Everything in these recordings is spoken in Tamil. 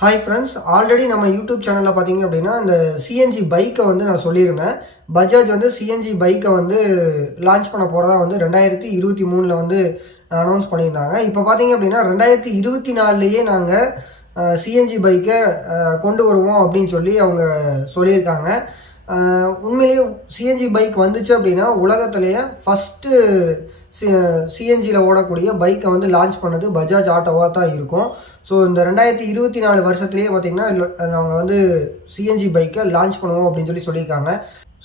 ஹாய் ஃப்ரெண்ட்ஸ், ஆல்ரெடி நம்ம யூடியூப் சேனலில் பார்த்தீங்க அப்படின்னா இந்த சிஎன்ஜி பைக்கை வந்து நான் சொல்லியிருந்தேன். பஜாஜ் வந்து சிஎன்ஜி பைக்கை வந்து லான்ச் பண்ண போகிறதா வந்து 2023 வந்து அனௌன்ஸ் பண்ணியிருந்தாங்க. இப்போ பார்த்தீங்க அப்படின்னா 2024லேயே நாங்கள் சிஎன்ஜி பைக்கை கொண்டு வருவோம் அப்படின்னு சொல்லி அவங்க சொல்லியிருக்காங்க. உண்மையிலேயே சிஎன்ஜி பைக் வந்துச்சு அப்படின்னா உலகத்திலேயே ஃபஸ்ட்டு சிஎன்ஜியில் ஓடக்கூடிய பைக்கை வந்து லான்ச் பண்ணது பஜாஜ் ஆட்டோவாக தான் இருக்கும். ஸோ இந்த 2024 வருஷத்துலேயே பார்த்திங்கன்னா அவங்க வந்து சிஎன்ஜி பைக்கை லான்ச் பண்ணுவோம் அப்படின்னு சொல்லியிருக்காங்க.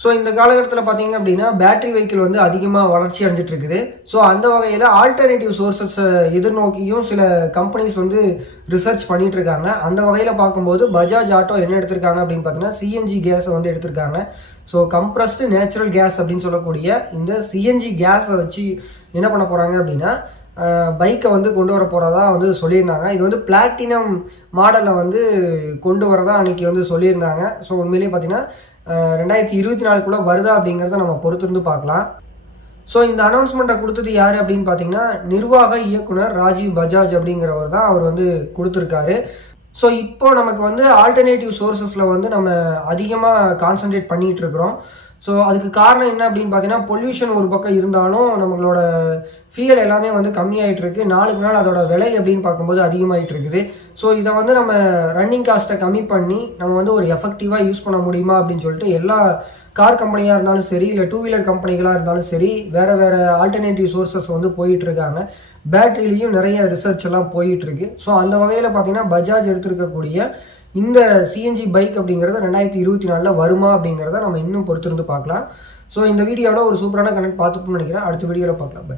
ஸோ இந்த காலகட்டத்தில் பார்த்தீங்க அப்படின்னா பேட்டரி வெஹிக்கிள் வந்து அதிகமாக வளர்ச்சி அடைஞ்சிட்டு இருக்குது. ஸோ அந்த வகையில் ஆல்டர்னேட்டிவ் சோர்சஸை எதிர்நோக்கியும் சில கம்பெனிஸ் வந்து ரிசர்ச் பண்ணிகிட்டு இருக்காங்க. அந்த வகையில் பார்க்கும்போது பஜாஜ் ஆட்டோ என்ன எடுத்திருக்காங்க அப்படின்னு பார்த்தீங்கன்னா சிஎன்ஜி கேஸை வந்து எடுத்திருக்காங்க. ஸோ கம்ப்ரஸ்டு நேச்சுரல் கேஸ் அப்படின்னு சொல்லக்கூடிய இந்த சிஎன்ஜி கேஸை வச்சு என்ன பண்ண போகிறாங்க அப்படின்னா பைக்கை வந்து கொண்டு வர போகிறதா வந்து சொல்லியிருந்தாங்க. இது வந்து பிளாட்டினம் மாடலில் வந்து கொண்டு வரதா அன்றைக்கி வந்து சொல்லியிருந்தாங்க. ஸோ உண்மையிலேயே பார்த்தீங்கன்னா 2024 வருதா அப்படிங்கிறத நம்ம பொறுத்திருந்து பார்க்கலாம். ஸோ இந்த அனௌன்ஸ்மெண்ட்டை கொடுத்தது யார் அப்படின்னு பார்த்தீங்கன்னா நிர்வாக இயக்குனர் ராஜீவ் பஜாஜ் அப்படிங்கிறவர் தான் அவர் வந்து கொடுத்துருக்காரு. ஸோ இப்போ நமக்கு வந்து ஆல்டர்னேட்டிவ் சோர்சஸில் வந்து நம்ம அதிகமாக கான்சன்ட்ரேட் பண்ணிகிட்டு இருக்கிறோம். ஸோ அதுக்கு காரணம் என்ன அப்படின்னு பார்த்தீங்கன்னா பொல்யூஷன் ஒரு பக்கம் இருந்தாலும் நம்மளோட ஃபியல் எல்லாமே வந்து கம்மியாகிட்டு இருக்குது. நாளுக்கு நாள் அதோட விலை அப்படின்னு பார்க்கும்போது அதிகமாகிட்டு இருக்குது. ஸோ இதை வந்து நம்ம ரன்னிங் காஸ்ட்டை கம்மி பண்ணி நம்ம வந்து ஒரு எஃபெக்டிவாக யூஸ் பண்ண முடியுமா அப்படின்னு சொல்லிட்டு எல்லா கார் கம்பெனியாக இருந்தாலும் சரி, இல்லை டூ வீலர் கம்பெனிகளாக இருந்தாலும் சரி, வேறு ஆல்டர்னேட்டிவ் சோர்சஸ் வந்து போயிட்டுருக்காங்க. பேட்டரியிலையும் நிறைய ரிசர்ச் எல்லாம் போயிட்டுருக்கு. ஸோ அந்த வகையில் பார்த்தீங்கன்னா பஜாஜ் எடுத்திருக்கக்கூடிய இந்த சிஎன்ஜி பைக் அப்படிங்கிறது 2024 வருமா அப்படிங்கிறத நம்ம இன்னும் பொறுத்திருந்து பார்க்கலாம். ஸோ இந்த வீடியோவில் ஒரு சூப்பரான கனெக்ட் பார்த்துப்போம்னு நினைக்கிறேன். அடுத்த வீடியோவில் பார்க்கலாம். பை.